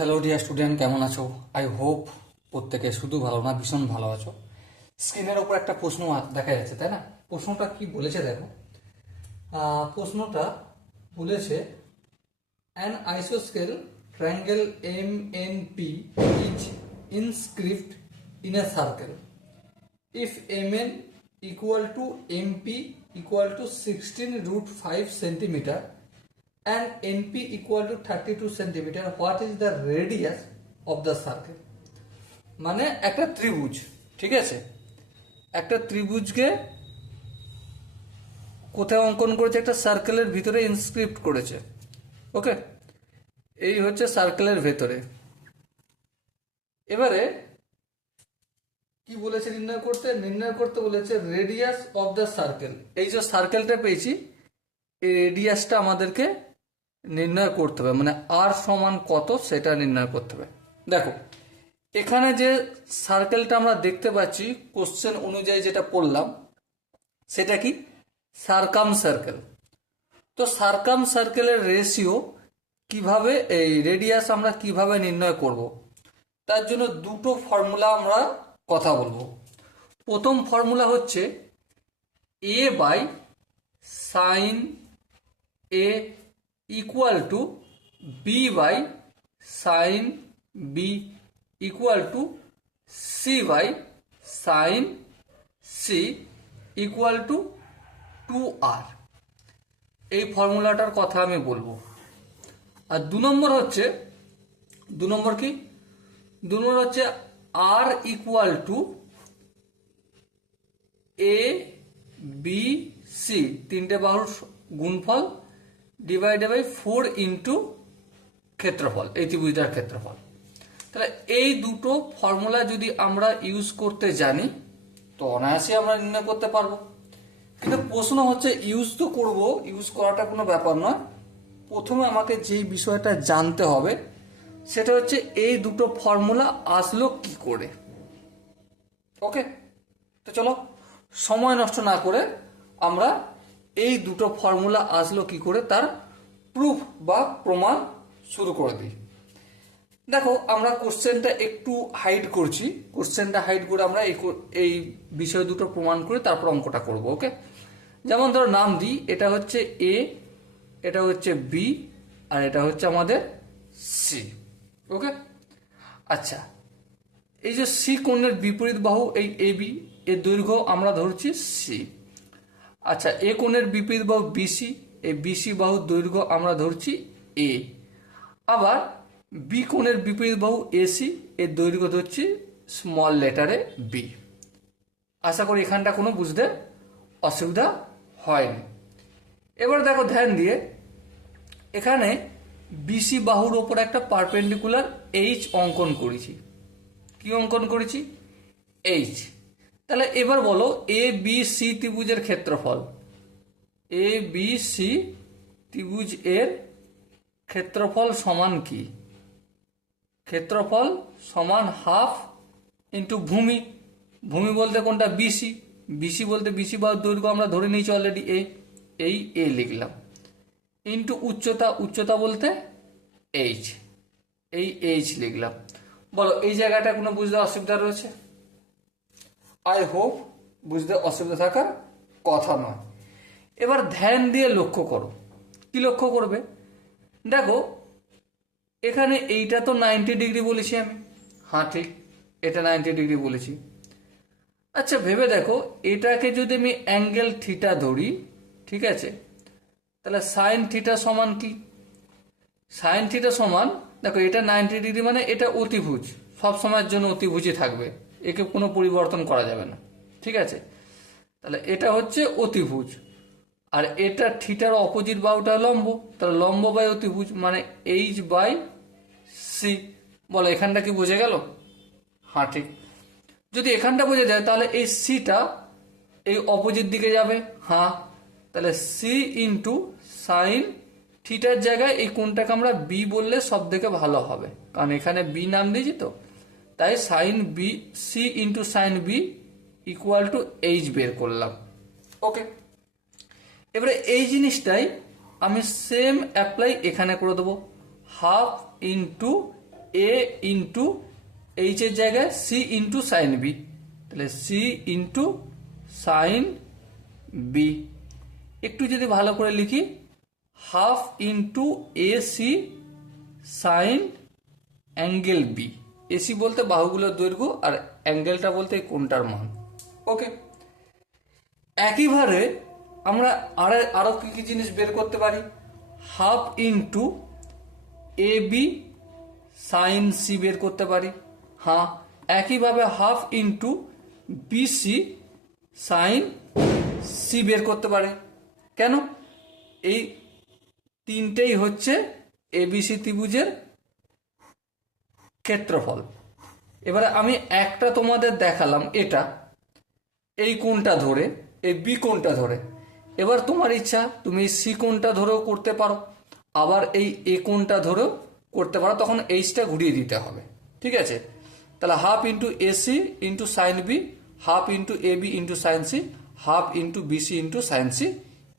Hello dear student, কেমন আছো? I hope প্রত্যেকে শুধু ভালো না, ভীষণ ভালো আছো। স্ক্রিনের ওপর একটা প্রশ্ন দেখা যাচ্ছে, তাই না? প্রশ্নটা কি বলেছে দেখো। প্রশ্নটা বলেছে an isosceles triangle MNP is inscribed in a circle. If MN equal to MP equal to 16 root 5 centimeter and NP equal to 32 centimeter, what is the radius of the circle? মানে একটা ত্রিভুজ, ঠিক আছে, একটা ত্রিভুজকে কোথায় অঙ্কন করেছে? একটা সার্কেলের ভিতরে ইনস্ক্রিপ্ট করেছে। ওকে, এই হচ্ছে সার্কেলের ভেতরে। এবারে কি বলেছে নির্ণয় করতে বলেছে রেডিয়াস অফ দ্য সার্কেল। এই যে সার্কেলটা পেয়েছি, এই রেডিয়াসটা আমাদেরকে নির্ণয় করতে হবে, মানে আর সমান কত সেটা নির্ণয় করতে হবে। দেখো এখানে যে সার্কেলটা আমরা দেখতে পাচ্ছি, কোশ্চেন অনুযায়ী যেটা পড়লাম সেটা কি? Circum circle. তো সার্কাম সার্কেলের রেশিও কিভাবে, এই রেডিয়াস আমরা কিভাবে নির্ণয় করব, তার জন্য দুটো ফর্মুলা আমরা কথা বলবো। প্রথম ফর্মুলা হচ্ছে a by sine a equal to b by sine b equal to c by sine c equal to 2r। এই ফর্মুলাটার কথা আমি বলবো। আর দু নম্বর হচ্ছে R equal to A B C, তিনটে বাহুর গুণফল ডিভাইডেড বাই 4 ইন্টু ক্ষেত্রফল, এই ত্রিভুজটার ক্ষেত্রফল। তাহলে এই দুটো ফর্মুলা যদি আমরা ইউজ করতে জানি তো অনায়াসে আমরা নির্ণয় করতে পারবো। কিন্তু প্রশ্ন হচ্ছে ইউজ তো করব, ইউজ করাটা কোনো ব্যাপার নয়। প্রথমে আমাকে যেই বিষয়টা জানতে হবে সেটা হচ্ছে এই দুটো ফর্মুলা আসলো কি করে। ওকে, তো চলো সময় নষ্ট না করে আমরা এই দুটো ফর্মুলা আসলো কি করে তার প্রুফ বা প্রমাণ শুরু করে দিই। দেখো আমরা কোশ্চেনটা একটু হাইড করছি, কোশ্চেনটা হাইড করে আমরা এই বিষয় দুটো প্রমাণ করে তারপর অঙ্কটা করব। ওকে, যেমন ধরো নাম দিই, এটা হচ্ছে এ, এটা হচ্ছে বি, আর এটা হচ্ছে আমাদের সি। ওকে, আচ্ছা, এই যে সি কোণের বিপরীত বাহু এই এ বি, এর দৈর্ঘ্য আমরা ধরছি সি। আচ্ছা, এ কোণের বিপরীত বাহু বিসি, এই বিসি বাহুর দৈর্ঘ্য আমরা ধরছি এ। আবার বি কোণের বিপরীত বাহু এসি, এর দৈর্ঘ্য ধরছি স্মল লেটারে বি। আশা করি এখানটা কোনো বুঝতে অসুবিধা হয়নি। এবার দেখো ধ্যান দিয়ে, এখানে বিসি বাহুর ওপর একটা পারপেন্ডিকুলার এইচ অঙ্কন করেছি। কি অঙ্কন করেছি? এইচ। তাহলে এবার বলো এ বি সি ত্রিভুজের ক্ষেত্রফল, এ বি সি ত্রিভুজ এর ক্ষেত্রফল সমান কি? ক্ষেত্রফল সমান হাফ ইন্টু ভূমি। ভূমি বলতে কোনটা? বিসি। বিসি বলতে বিসি বাহুর দৈর্ঘ্য আমরা ধরে নিয়েছি অলরেডি এ, এই এ লিখলাম, ইন্টু উচ্চতা, উচ্চতা বলতে এইচ, এই এইচ লিখলাম। বলো এই জায়গাটা কোনো বুঝতে অসুবিধা রয়েছে? আই হোপ বুঝতে অসুবিধা থাকার কথা নয়। এবার ধ্যান দিয়ে লক্ষ্য করো। কি লক্ষ্য করবে? দেখো এখানে এইটা তো 90 ডিগ্রি বলেছি আমি, হ্যাঁ ঠিক, এটা 90 ডিগ্রি বলেছি। আচ্ছা ভেবে দেখো, এটাকে যদি আমি অ্যাঙ্গেল থিটা ধরি, ঠিক আছে, তাহলে সাইন থিটা সমান কি? সাইন থিটা সমান, দেখো এটা 90 ডিগ্রি মানে এটা অতিভুজ, সব সময়ের জন্য অতিভুজই থাকবে, একে কোনো পরিবর্তন করা যাবে না, ঠিক আছে। তাহলে এটা হচ্ছে অতিভুজ, আর এটা থিটার অপোজিট বাহুটা লম্ব, তাহলে লম্ব বাই অতিভুজ মানে এইচ বাই সি। বলো এখানটা কি বুঝে গেল? হ্যাঁ ঠিক। যদি এখানটা বুঝে যায় তাহলে এই সিটা এই অপোজিট দিকে যাবে, হ্যাঁ, তাহলে সি ইন্টু সাইন থিটার জায়গায় এই কোণটাকে আমরা বি বললে সব থেকে ভালো হবে, কারণ এখানে বি নাম দিয়েছি তো, তাই sine B, C into sine B equal to H বের করলাম। ওকে, এবারে এই জিনিসটাই আমি সেম অ্যাপ্লাই এখানে করে দেবো, হাফ ইন্টু এ ইন্টু এইচের জায়গায় সি ইন্টু সাইন বি, তাহলে সি ইন্টু সাইন বি। একটু যদি ভালো করে লিখি, half into A C sine angle B. AC বলতে বাহুগুলোর দৈর্ঘ্য আর অ্যাঙ্গেলটা বলতে কোণটার মান। ওকে, একইভাবে আমরা আরো কি কি জিনিস বের করতে পারি, half into A B sine C বের করতে পারি। হ্যাঁ, একইভাবে half into BC sine C বের করতে পারে। কেন? এই তিনটেই হচ্ছে এবিসি ত্রিভুজের ক্ষেত্রফল। এবারে আমি একটা তোমাদের দেখালাম, এটা এই কোণটা ধরে, এই বি কোণটা ধরে। এবার তোমার ইচ্ছা, তুমি সি কোণটা ধরেও করতে পারো, আবার এই এ কোণটা ধরেও করতে পারো, তখন এইচটা ঘুরিয়ে দিতে হবে। ঠিক আছে, তাহলে half into AC into sine B, half into A B into sine C, half into BC into sine C.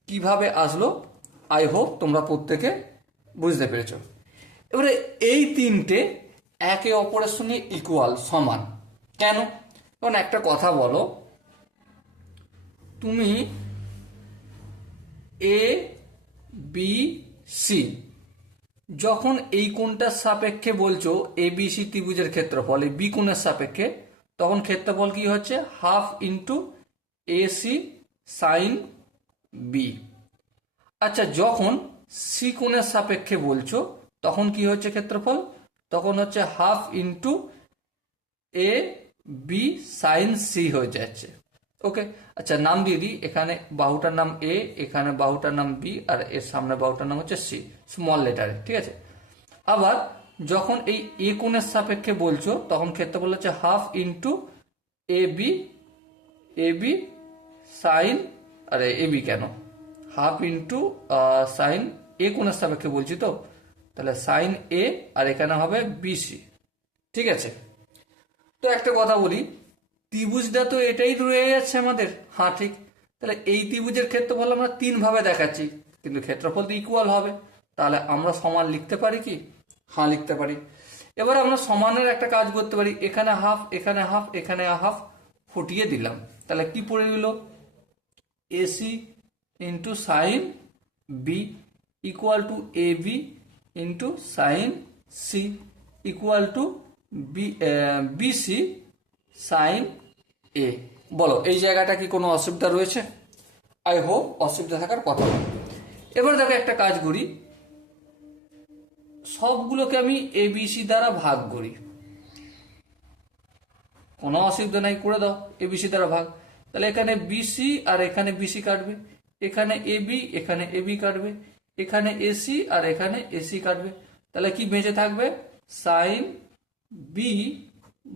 কিভাবে আসলো আই হোপ তোমরা প্রত্যেকে বুঝতে পেরেছ। এবারে এই তিনটে একে অপরের সঙ্গে ইকুয়াল, সমান। কেন? কারণ একটা কথা বলো, তুমি এ বি সি যখন এই কোণটার সাপেক্ষে বলছো এবিসি ত্রিভুজের ক্ষেত্রফল এই বি কোণের সাপেক্ষে, তখন ক্ষেত্রফল কি হচ্ছে, half into AC sine B. আচ্ছা, যখন সি কোণের সাপেক্ষে বলছো তখন কি হচ্ছে ক্ষেত্রফল, তখন হচ্ছে half into A B sine C হয়ে যাচ্ছে। ওকে, আচ্ছা নাম দিয়ে দিই, এখানে বাহুটার নাম এ, এখানে বাহুটার নাম বি, আর এর সামনে বাহুটার নাম হচ্ছে সি, স্মল লেটারে। ঠিক আছে, আবার যখন এই এ কোণের সাপেক্ষে বলছো তখন ক্ষেত্রফল হচ্ছে half into A B sign, আরে এ বি কেন, হাফ ইন্টু সাইন এ কোণের সাপেক্ষে বলছি তো, তাহলে সাইন এ, আর এখানে হবে বিসি। ঠিক আছে, তো একটা কথা বলি, ত্রিভুজটা তো এটাই রয়ে যাচ্ছে আমাদের। হ্যাঁ ঠিক, তাহলে এই ত্রিভুজের ক্ষেত্রফল আমরা তিন ভাবে দেখাচ্ছি, কিন্তু ক্ষেত্রফল তো ইকুয়াল হবে, তাহলে আমরা সমান লিখতে পারি কি? হ্যাঁ লিখতে পারি। এবার আমরা সমানের একটা কাজ করতে পারি, এখানে হাফ, এখানে হাফ, এখানে হাফ ফুটিয়ে দিলাম, তাহলে কি পড়ে দিল, AC into sine B equal to A B into sine C equal to BC sine A. বলো এই জায়গাটা কি কোনো অসুবিধা রয়েছে? আই হোপ অসুবিধা থাকার কথা নয়। এবার দেখো একটা কাজ করি, সবগুলোকে আমি এবিসি দ্বারা ভাগ করি, কোনো অসুবিধা নাই, করে দাও এবিসি দ্বারা ভাগ। তাহলে এখানে বিসি আর এখানে বিসি কাটবে, এখানে এবি, এখানে এবি কাটবে, এখানে এসি আর এখানে এসি কাটবে, তাহলে কি বেঁচে থাকবে, sine B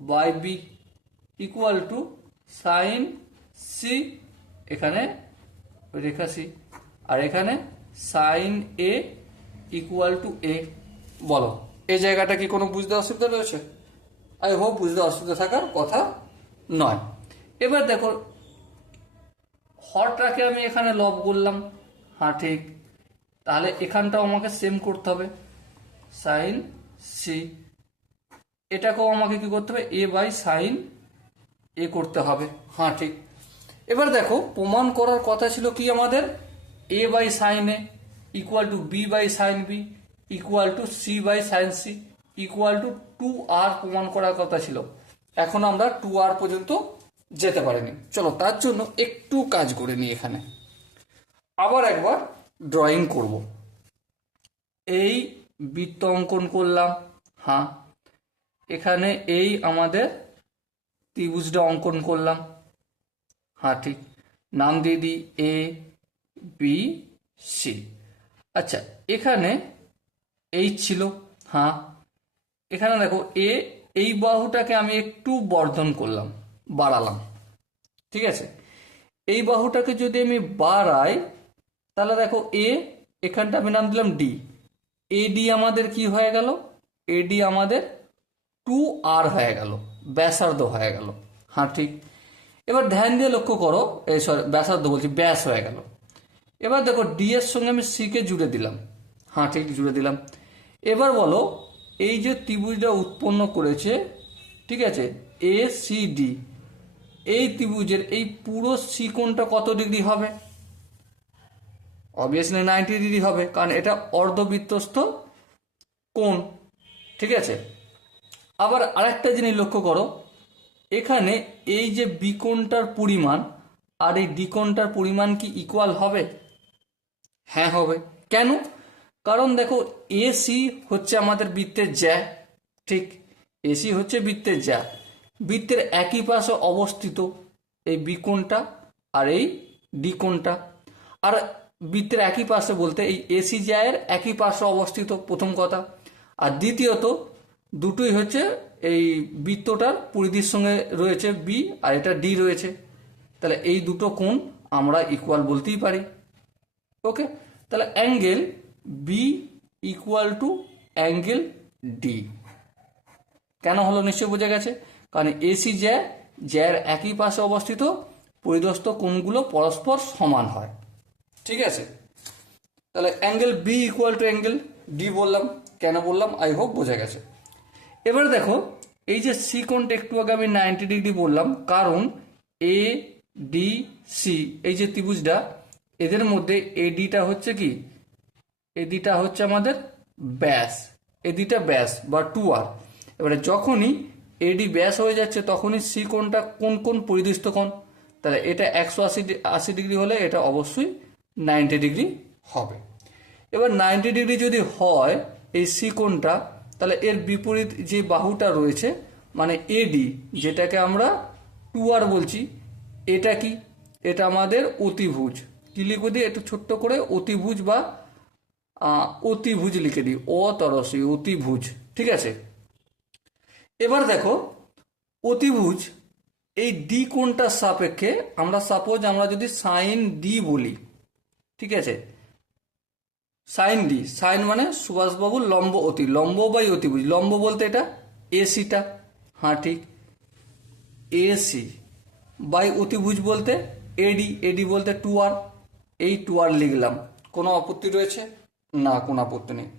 by B equal to sine C, এখানে রেখা সি, আর এখানে sine A equal to A. বলো এই জায়গাটা কি কোনো বুঝতে অসুবিধা রয়েছে? আই হোপ বুঝতে অসুবিধা থাকার কথা নয়। এবার দেখো হরটাকে আমি এখানে লব করলাম, হ্যাঁ ঠিক, তাহলে এখানটাও আমাকে সেম করতে হবে, সাইন সি, এটাকেও আমাকে কি করতে হবে, এ বাই সাইন এ করতে হবে। হ্যাঁ ঠিক, এবার দেখো প্রমাণ করার কথা ছিল কি আমাদের, A by sine A equal to B by sine B equal to C by sine C equal to 2r প্রমাণ করার কথা ছিল। এখন আমরা 2r পর্যন্ত যেতে পারিনি, চলো তার জন্য একটু কাজ করে নিই। এখানে আবার একবার ড্রয়িং করব, এই বৃত্ত অঙ্কন করলাম, হ্যাঁ এখানে এই আমাদের ত্রিভুজটা অঙ্কন করলাম, হ্যাঁ ঠিক, নাম দিয়ে দিই এ বি সি। আচ্ছা এখানে এই ছিল, হ্যাঁ এখানে দেখো এই বাহুটাকে আমি একটু বর্ধন করলাম, বাড়ালাম। ঠিক আছে, এই বাহুটাকে যদি আমি বাড়াই তাহলে দেখো এখানটা আমি নাম দিলাম ডি, এডি আমাদের কি হয়ে গেল, এডি আমাদের 2r হয়ে গেল, ব্যাসার্ধ হয়ে গেল। হ্যাঁ ঠিক, এবার ধ্যান দিয়ে লক্ষ্য করো, এই সরি ব্যাসার্ধ বলছি, ব্যাস হয়ে গেল। এবার দেখো ডি এর সঙ্গে আমি সি কে জুড়ে দিলাম, হ্যাঁ ঠিক জুড়ে দিলাম। এবার বলো এই যে ত্রিভুজটা উৎপন্ন করেছে, ঠিক আছে, এ সি ডি, এই ত্রিভুজের এই পুরো সি কোণটা কত ডিগ্রি হবে? অবভিয়াসলি 90 ডিগ্রি হবে, কারণ এটা অর্ধবৃত্তস্থ কোণ, ঠিক আছে। আবার আরেকটা জিনিস লক্ষ্য করো, এখানে এই যে বি কোণটার পরিমাণ আর এই ডি কোণটার পরিমাণ কি ইকুয়াল হবে? হ্যাঁ হবে। কেন? কারণ দেখো, এসি হচ্ছে আমাদের বৃত্তের জ্যা, ঠিক, এসি হচ্ছে বৃত্তের জ্যা, বৃত্তের একই পাশে অবস্থিত এই বি কোণটা আর এই ডি কোণটা। আর বৃত্তের একই পাশে বলতে এই এসি জ্যায়ের একই পাশে অবস্থিত, প্রথম কথা। আর দ্বিতীয়ত, দুটোই হচ্ছে এই বৃত্তটার পরিধির সঙ্গে রয়েছে বি, আর এটা ডি রয়েছে, তাহলে এই দুটো কোণ আমরা ইকুয়াল বলতেই পারি। ওকে, তাহলে angle B equal to angle D. কেন হলো নিশ্চয় বোঝা গেছে, কারণ এসি জ্যার একই পাশে অবস্থিত পরিদস্থ কোণগুলো পরস্পর সমান হয়, ঠিক আছে। তাহলে angle B equal to angle D বললাম। কেন বললাম আই হোপ বোঝা গেছে। এবার দেখো, এই যে সি কোণটা একটু আগে আমি 90 ডিগ্রি বললাম, কারণ এ ডি সি এই যে ত্রিভুজটা, এদের মধ্যে এডিটা হচ্ছে কি, এদিটা হচ্ছে আমাদের ব্যাস, এদিটা ব্যাস বা 2r। এবারে যখনই এডি ব্যাস হয়ে যাচ্ছে তখনই সি কোণটা কোন কোন পরিদৃষ্ট কোণ, তাহলে এটা 180 ডিগ্রি হলে এটা অবশ্যই 90 ডিগ্রি হবে। এবার 90 ডিগ্রি যদি হয় এই সি কোণটা, তাহলে এর বিপরীত যে বাহুটা রয়েছে মানে এডি, যেটাকে আমরা 2r বলছি, এটা কি, এটা আমাদের অতিভুজ। কি লিখে দিই একটু ছোট্ট করে, অতিভুজ বা অতিভুজ লিখে দিই, অতরসী অতিভুজ, ঠিক আছে। এবার দেখো, অতিভুজ এই ডি কোণটার সাপেক্ষে আমরা সাপোজ আমরা যদি সাইন ডি বলি, ঠিক আছে, সাইন ডি, সাইন মানে সুভাষবাবুর লম্ব অতি, লম্ব বাই অতিভুজ, লম্ব বলতে এটা এসিটা, হ্যাঁ ঠিক, এসি বাই অতিভুজ বলতে এডি, এডি বলতে 2r, এই 2r লিখলাম। কোনো আপত্তি রয়েছে? না, কোনো আপত্তি নেই।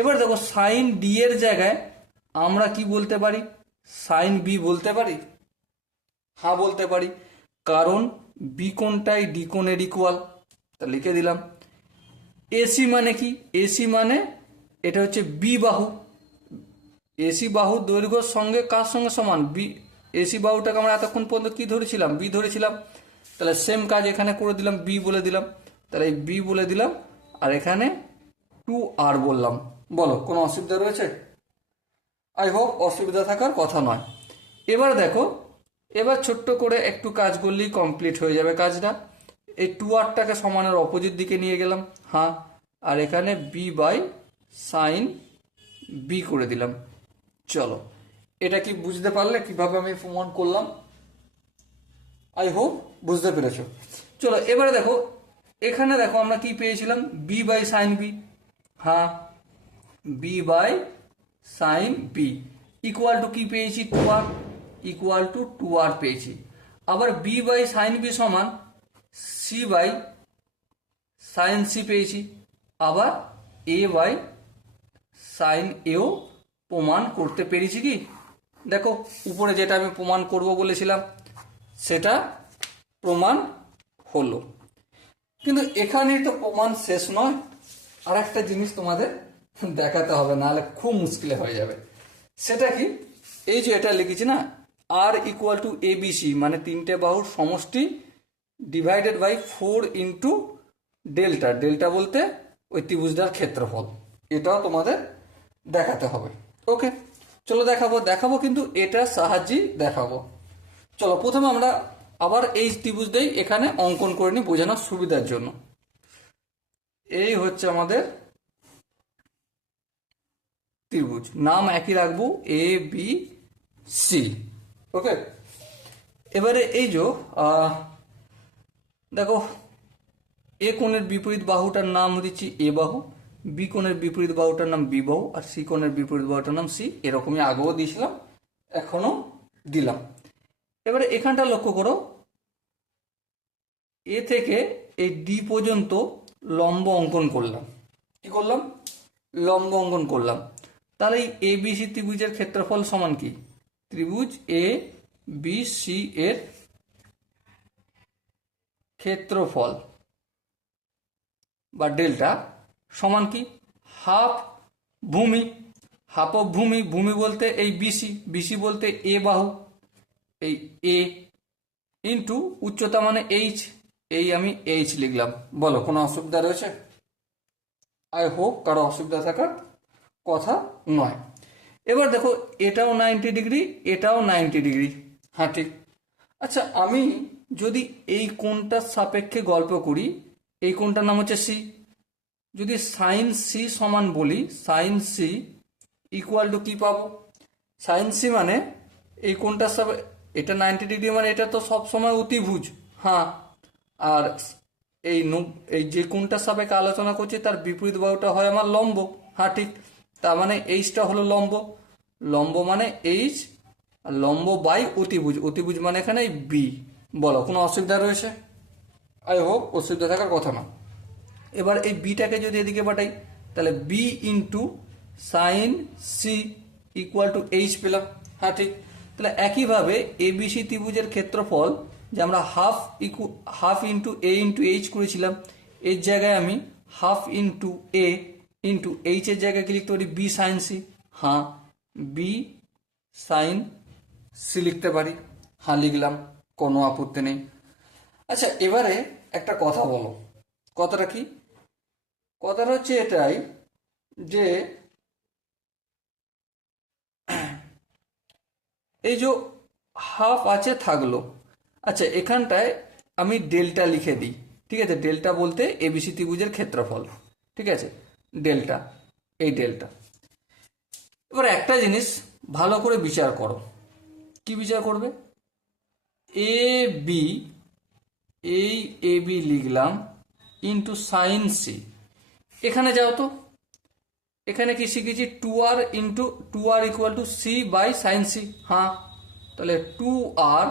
এবার দেখো, সাইন ডি এর জায়গায় আমরা কি বলতে পারি? সাইন বি বলতে পারি? হ্যাঁ বলতে পারি, কারণ বি কোণটাই ডি কোণের ইকুয়াল, তা লিখে দিলাম। এসি মানে কি? এসি মানে এটা হচ্ছে বি বাহু, এসি বাহু দৈর্ঘ্যের সঙ্গে কার সঙ্গে সমান? বি, এসি বাহুটাকে আমরা এতক্ষণ পর্যন্ত কি ধরেছিলাম? বি ধরেছিলাম। তাহলে সেম কাজ এখানে করে দিলাম, বি বলে দিলাম, তাহলে এই বি বলে দিলাম, আর এখানে 2r বললাম। বলো, কোনো অসুবিধা রয়েছে? আই হোপ অসুবিধা থাকার কথা নয়। এবার দেখো, এবার ছোট্ট করে একটু কাজ করলেই কমপ্লিট হয়ে যাবে কাজটা। এই 2rটাকে সমানের অপোজিট দিকে নিয়ে গেলাম, হ্যাঁ, আর এখানে বি বাই সাইন বি করে দিলাম। চলো, এটা কি বুঝতে পারলে কিভাবে আমি প্রমাণ করলাম? আই হোপ বুঝতে পেরেছো। চলো এবারে দেখো, এখানে দেখো আমরা কি পেয়েছিলাম? বি বাই সাইন বি, হ্যাঁ, B by sine B equal to কি পেয়েছি? 2r, ইকুয়াল টু 2r পেয়েছি। আবার বি বাই সাইন বি সমান সি বাই সাইন সি পেয়েছি। আবার এ বাই সাইন এও প্রমাণ করতে পেরেছি। কি দেখো, উপরে যেটা আমি প্রমাণ করব বলেছিলাম সেটা প্রমাণ হলো। কিন্তু এখানেই তো প্রমাণ শেষ নয়, আর একটা জিনিস তোমাদের দেখাতে হবে, নাহলে খুব মুশকিলে হয়ে যাবে। সেটা কি? এই যে এটা লিখেছি না, আর ইকুয়াল টু এবিসি, মানে তিনটে বাহুর সমষ্টি divided by 4 into delta, delta বলতে ওই ত্রিভুজটার ক্ষেত্রফল, এটাও তোমাদের দেখাতে হবে। ওকে, চলো দেখাবো কিন্তু এটার সাহায্যেই দেখাবো। চলো প্রথমে আমরা আবার এই ত্রিভুজটাই এখানে অঙ্কন করে নিই বোঝানোর সুবিধার জন্য। এই হচ্ছে আমাদের ত্রিভুজ, নাম একই রাখবো, এ বি সি। ওকে, এবারে এই যে দেখো, এ কোণের বিপরীত বাহুটার নাম দিচ্ছি এ বাহু, বি কোণের বিপরীত বাহুটার নাম বি বাহু, আর সি কোণের বিপরীত বাহুটার নাম সি। এরকমই আগেও দিয়েছিলাম, এখনো দিলাম। এবারে এখানটা লক্ষ্য করো, এ থেকে এই ডি পর্যন্ত লম্ব অঙ্কন করলাম। কি করলাম? লম্ব অঙ্কন করলাম। তাহলে এই এ বি সি ত্রিভুজের ক্ষেত্রফল সমান কি? ত্রিভুজ এ বি সি এর ক্ষেত্রফল বা ডেল্টা সমান কি? হাফ ভূমি, হাফ অফ ভূমি, ভূমি বলতে এই বিসি, বিসি বলতে এ বাহু, এই এ ইন্টু উচ্চতা মানে এইচ, এই আমি এইচ লিখলাম। বলো কোনো অসুবিধা রয়েছে? আই হোপ কারো অসুবিধা থাকার কথা নয়। এবার দেখো এটাও 90 ডিগ্রি, এটাও 90 ডিগ্রি। হ্যাঁ ঠিক। আচ্ছা আমি যদি এই কোণটার সাপেক্ষে গল্প করি, এই কোণটার নাম হচ্ছে সি, যদি সাইন সি সমান বলি, সাইন সি ইকুয়াল টু কি পাবো? সাইন সি মানে এই কোণটার সাথে এটা 90 ডিগ্রি, মানে এটা তো সব সময় অতিভুজ। হ্যাঁ, আর এই এই যে কোণটার সাপেক্ষে আলোচনা করছি তার বিপরীত বাহুটা হয় আমার লম্ব। হ্যাঁ ঠিক। তার মানে এইচটা হলো লম্ব, লম্ব মানে এইচ, আর লম্ব বাই অতিভুজ, অতিভুজ মানে এখানে বি। বলো কোনো অসুবিধা রয়েছে? আই হোপ অসুবিধা থাকার কথা না। এবার এই বিটাকে যদি এদিকে পাঠাই, তাহলে B into sine C equal to H পেলাম। হ্যাঁ ঠিক। তাহলে একইভাবে এবিসি ত্রিভুজের ক্ষেত্রফল যে আমরা half into A into H করেছিলাম, এর জায়গায় আমি half into A into H এর জায়গায় কি লিখতে পারি? B sine C. হ্যাঁ, বি সাইন সি লিখতে পারি। হ্যাঁ লিখলাম, কোনো আপত্তি নেই। আচ্ছা এবারে একটা কথা বলো, কথাটা কি? কথাটা হচ্ছে এটাই যে এই যে হাফ আছে থাকলো, আচ্ছা এখানটায় আমি ডেল্টা লিখে দিই। ঠিক আছে, ডেল্টা বলতে এবিসি ত্রিভুজের ক্ষেত্রফল। ঠিক আছে, ডেল্টা, এই ডেল্টা। এবার একটা জিনিস ভালো করে বিচার করো। কি বিচার করবে? এ বি, এই এ বি লিখলাম ইন্টু সাইন সি। এখানে যাও তো, এখানে কি শিখেছি? 2r into 2r equal to C by sine C. হ্যাঁ, তাহলে 2r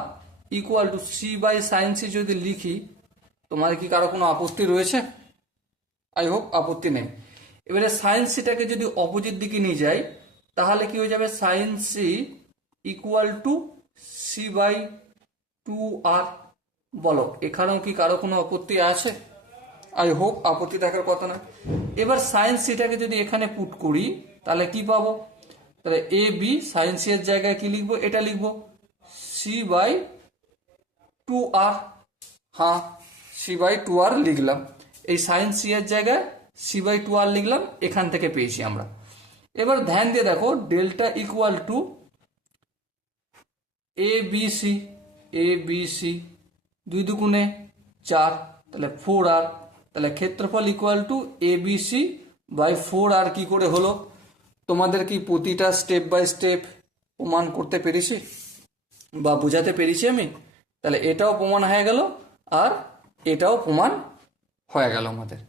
equal to C by sine C যদি লিখি, তোমার কি কারো কোনো আপত্তি রয়েছে? আই হোপ আপত্তি নেই। এবারে সাইন সিটাকে যদি অপোজিট দিকে নিয়ে যাই, তাহলে কি হয়ে যাবে? Sine C equal to C by 2r। বলো এখানেও কি কারো কোনো আপত্তি আছে? আই হোপ আপত্তি থাকার কথা না। এবার সাইন সিটাকে যদি এখানে পুট করি, তাহলে কি পাবো? তাহলে এ বি সাইন সি এর জায়গায় কি লিখবো? এটা লিখবো সি বাই 2r। হ্যাঁ, সি বাই 2r লিখলাম। এই সাইন সি এর জায়গায় সি বাই 2r লিখলাম, এখান থেকে পেয়েছি আমরা। এবার ধ্যান দিয়ে দেখো, delta equal to A B C, A B C 2 দুগুণে 4, তাহলে 4r। তাহলে ক্ষেত্রফল equal to A B C by 4r। কি করে হলো? তোমাদের কি প্রতিটা স্টেপ বাই স্টেপ প্রমাণ করতে পেরেছি বা বোঝাতে পেরেছি আমি? তাহলে এটাও প্রমাণ হয়ে গেল, আর এটাও প্রমাণ হয়ে গেল আমাদের।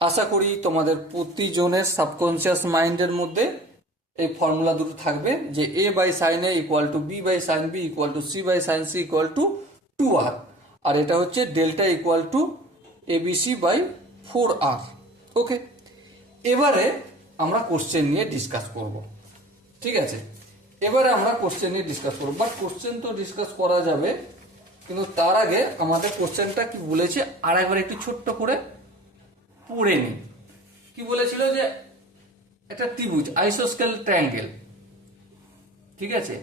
আশা করি তোমাদের প্রতিজনের সাবকনসিয়াস মাইন্ডের মধ্যে এই ফর্মুলা দুটো থাকবে, যে A by sine A equal to B by sine B equal to C by sine C equal to 2r, আর এটা হচ্ছে delta equal to ABC by 4r। Okay, এবারে আমরা কোশ্চেন নিয়ে ডিসকাস করব। ঠিক আছে, এবারে আমরা কোশ্চেন নিয়ে ডিসকাস করব। বাট কোশ্চেন তো ডিসকাস করা যাবে, কিন্তু তার আগে আমাদের কোশ্চেনটা কি বলেছে আর একবার একটু ছোট্ট করে পড়ে নিই। কি বলেছিল? যে একটা ত্রিভুজ, আইসোস্কেল ট্রায়াঙ্গেল। ঠিক আছে,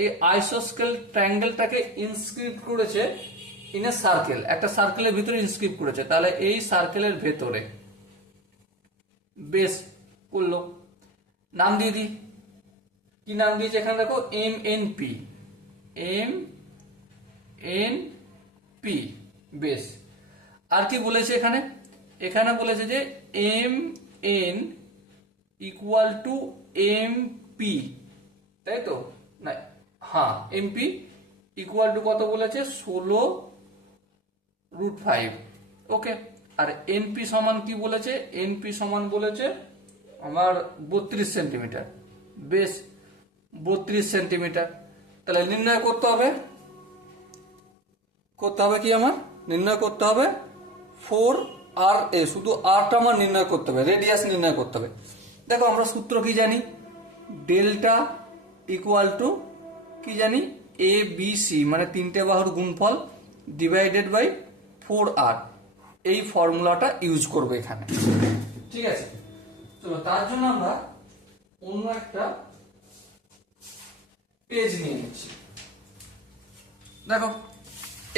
এই আইসোস্কেল ট্রায়াঙ্গেলটাকে ইনস্ক্রিপ্ট করেছে ইন এ সার্কেল, একটা সার্কেলের ভিতরে ইনস্ক্রিপ্ট করেছে। তাহলে এই সার্কেলের ভেতরে বেস করলো, নাম দিয়ে দিই। কি নাম দিয়েছে এখানে দেখো? M N P, M N P base. আর কি বলেছে এখানে? এখানে বলেছে যে M N equal to M P, তাই তো? না, হ্যাঁ, এম পি ইকুয়াল টু কত বলেছে? 16√5। ওকে, আর এনপি সমান কি বলেছে? এনপি সমান বলেছে আমার 32 সেন্টিমিটার। বেশ, 32 সেন্টিমিটার। তাহলে নির্ণয় করতে হবে কি আমার? নির্ণয় করতে হবে 4RA, শুধু আরটা আমার নির্ণয় করতে হবে, রেডিয়াস নির্ণয় করতে হবে। দেখো আমরা সূত্র কি জানি? ডেল্টা ইকুয়াল টু কি জানি এ বি সি মানে তিনটে বাহুর গুণফল ডিভাইডেড বাই 4r, এই ফর্মুলাটা ইউজ করবো এখানে। ঠিক আছে, চলো তার জন্য আমরা অন্য একটা পেজ নিয়ে নিচ্ছি। দেখো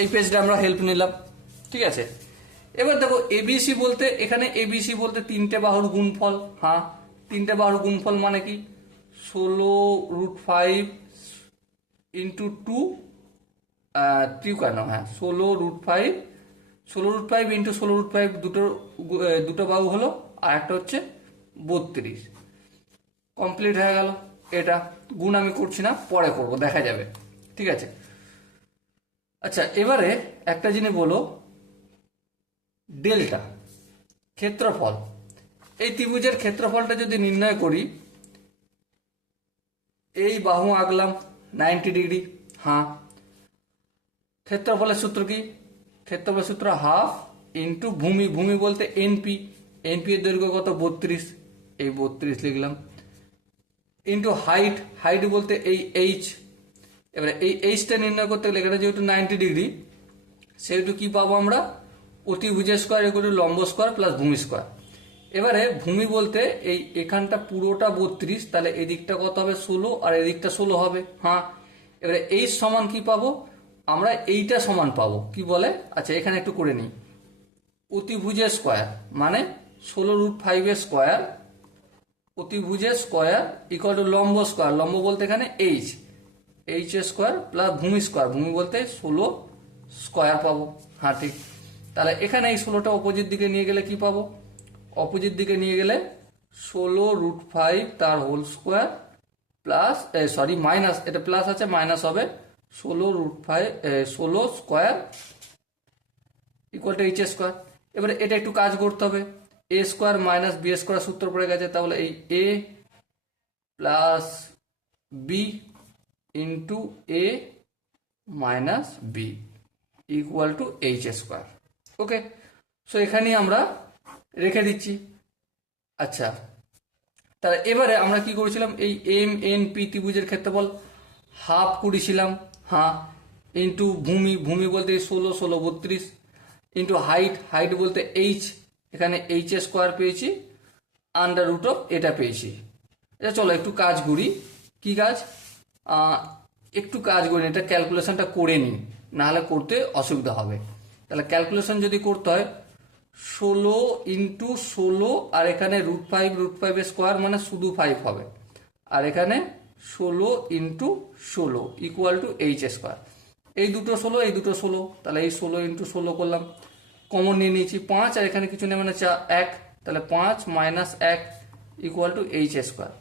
এই পেজটা আমরা হেল্প নিলাম। ঠিক আছে, এবার দেখো এবিসি বলতে, এখানে এবিসি বলতে তিনটে বাহুর গুণফল। হ্যাঁ, তিনটে বাহুর গুণফল মানে কি 16√5 ইন্টু 2 কেন, হ্যাঁ 16√5 ইন্টু 16√5 দুটো বাহু হলো, আর একটা হচ্ছে 32। কমপ্লিট হয়ে গেল। এটা গুণ আমি করছি না, পরে করব, দেখা যাবে। ঠিক আছে, আচ্ছা এবারে একটা জিনিস বলো, ডেল্টা ক্ষেত্রফল, এই ত্রিভুজের ক্ষেত্রফলটা যদি নির্ণয় করি, এই বাহু আঁকলাম 90 ডিগ্রি। হ্যাঁ, ক্ষেত্রফলের সূত্র কি? ক্ষেত্রফলের সূত্র হাফ ইন্টু ভূমি, ভূমি বলতে এনপি, এনপি এর দৈর্ঘ্য কত 32, এই 32 লিখলাম, ইন্টু হাইট, হাইট বলতে এই এইচ। এবারে এই এইচটা নির্ণয় করতে গেলে এখানে যেহেতু 90 ডিগ্রি, সেহেতু কি পাবো আমরা? অতিভুজের স্কোয়ার ইকুয়াল টু লম্ব স্কোয়ার প্লাস ভূমি স্কোয়ার। এবারে ভূমি বলতে এই এখানটা পুরোটা 32, তাহলে এদিকটা কত হবে 16 আর এদিকটা 16 হবে। হ্যাঁ, এবারে এইচ সমান কি পাবো আমরা? এইটা সমান পাবো কি বলে, আচ্ছা এখানে একটু করে নিই, অতিভুজের স্কোয়ার মানে 16√5 এর স্কোয়ার, অতিভুজের স্কোয়ার ইকুয়াল টু লম্ব স্কোয়ার, লম্ব বলতে এখানে এইচ, এইচ স্কোয়ার প্লাস ভূমি স্কোয়ার, ভূমি বলতে 16 স্কোয়ার পাবো। হ্যাঁ ঠিক, তাহলে এখানে এই 16টা অপোজিট দিকে নিয়ে গেলে কি পাবো? অপোজিট দিকে নিয়ে গেলে 16√5 তার whole square plus, sorry minus, এটা প্লাস আছে মাইনাস হবে 16 square equal to H square. এবারে এটা একটু কাজ করতে হবে, A square minus B square সূত্র পড়ে গেছে, তাহলে এই A plus B into A minus B equal to H square. Okay, so এখানেই আমরা রেখে দিচ্ছি। আচ্ছা, তাহলে এবারে আমরা কি করেছিলাম? এই এম এন পি ত্রিভুজের ক্ষেত্রফল হাফ করেছিলাম। হ্যাঁ, ইন্টু ভূমি, ভূমি বলতে 16 16 32, ইন্টু হাইট, হাইট বলতে এইচ, এখানে এইচ স্কোয়ার পেয়েছি, আন্ডার রুট অফ এটা পেয়েছি। আচ্ছা চলো একটু কাজ করি। কি কাজ? একটু কাজ করি, এটা ক্যালকুলেশনটা করে নিই, নাহলে করতে অসুবিধা হবে। তাহলে ক্যালকুলেশন যদি করতে হয় 16 ইন্টু 16, আর এখানে √5 স্কোয়ার মানে শুধু 5 হবে, আর এখানে 16 into 16 equal to H square. এই দুটো 16, এই দুটো 16, তাহলে এই 16 ইন্টু 16 করলাম, কমন নিয়ে নিয়েছি 5, আর এখানে কিছু নেই মানে 1, তাহলে 5 minus 1 equal to H square.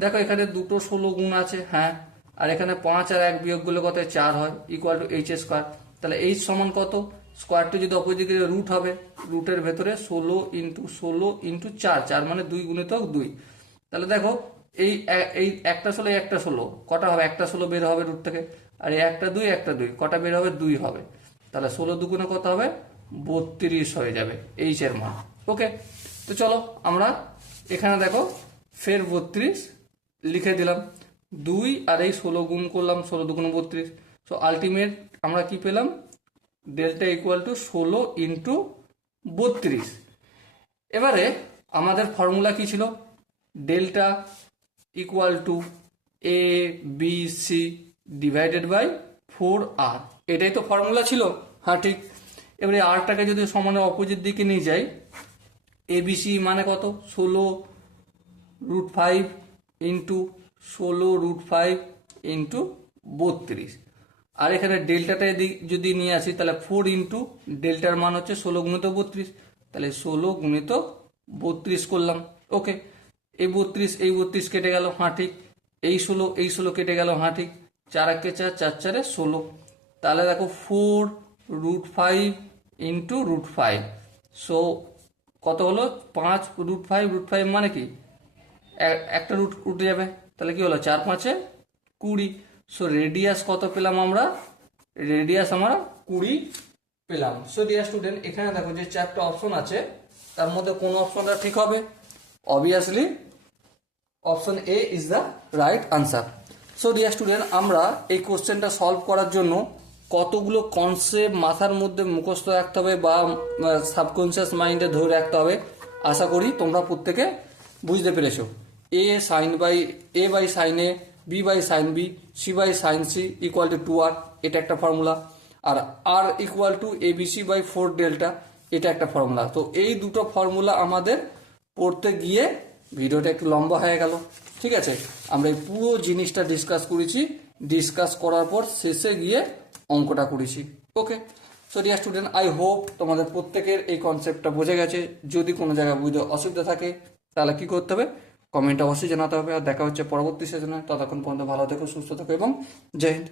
দেখো এখানে দুটো 16 গুণ আছে, হ্যাঁ, আর এখানে 5 আর 1 বিয়োগ করলে কত 4 হয়, ইকুয়াল টু এইচ স্কোয়ার। তাহলে এইচ সমান কত? স্কোয়ারটা যদি অপোজিট রুট হবে, রুটের ভেতরে 16 ইন্টু 16 ইন্টু 4, 4 মানে 2 গুণিতক 2। তাহলে দেখো এই একটা 16, একটা 16 কটা হবে? একটা 16 বের হবে রুট থেকে, আর এই একটা 2, একটা 2 কটা বের হবে? 2 হবে। তাহলে 16 দুগুণে কত হবে? 32 হয়ে যাবে এইচ এর মান। ওকে, তো চলো আমরা এখানে দেখো ফের 32 লিখে দিলাম, 2 আর এই 16 গুণ করলাম, 16 দুগুণ 32। সো আলটিমেট আমরা কি পেলাম? Delta equal to 16 into 32। এবারে আমাদের ফর্মুলা কি ছিল? Delta equal to A B C divided by 4r, এটাই তো ফর্মুলা ছিল। হ্যাঁ ঠিক, এবারে আরটাকে যদি সমানে অপোজিট দিকে নিয়ে যাই, এবিসি মানে কত? 16√5 ইন্টু 16√5 ইন্টু 32, আর এখানে ডেল্টাটা যদি নিয়ে আসি তাহলে 4 ইন্টু ডেল্টার মান হচ্ছে 16 গুণিত 32, তাহলে 16 গুণিত 32 করলাম। ওকে, এই 32 কেটে গেল, হ্যাঁ ঠিক, এই 16 কেটে গেল, হ্যাঁ ঠিক, 4 একে 4, 4 4 16, তাহলে দেখো 4√5 ইন্টু √5, সো কত হলো? 5√5 মানে কি একটা রুট উঠে যাবে, তাহলে কি হলো? 4 5 20। সো রেডিয়াস কত পেলাম আমরা? রেডিয়াস আমরা 20 পেলাম। সো ডিয়ার স্টুডেন্ট, এখানে দেখো যে 4টা অপশন আছে, তার মধ্যে কোন অপশনটা ঠিক হবে? Obviously option A is the right answer. So dear student, আমরা এই কোশ্চেনটা সলভ করার জন্য কতগুলো কনসেপ্ট মাথার মধ্যে মুখস্থ রাখতে হবে বা সাবকনসিয়াস মাইন্ডে ধরে রাখতে হবে, আশা করি তোমরা প্রত্যেকে বুঝতে পেরেছো। A by sine A, B by sine B, C by sine C equal to 2r, এটা একটা ফর্মুলা। আর R equal to ABC by 4 delta, এটা একটা ফর্মুলা। তো এই দুটো ফর্মুলা আমাদের পড়তে গিয়ে ভিডিওটা একটু লম্বা হয়ে গেল। ঠিক আছে, আমরা এই পুরো জিনিসটা ডিসকাস করেছি, ডিসকাস করার পর শেষে গিয়ে অঙ্কটা করেছি। Okay, so dear student, I hope তোমাদের প্রত্যেকের এই কনসেপ্টটা বোঝা গেছে। যদি কোনো জায়গায় বুঝতে অসুবিধা থাকে তাহলে কি করতে হবে, কমেন্ট অবশ্যই জানাতে হবে। আর দেখা হচ্ছে পরবর্তী সেশনে। ততক্ষণ পর্যন্ত ভালো থেকো, সুস্থ থেকো এবং জয় হিন্দ।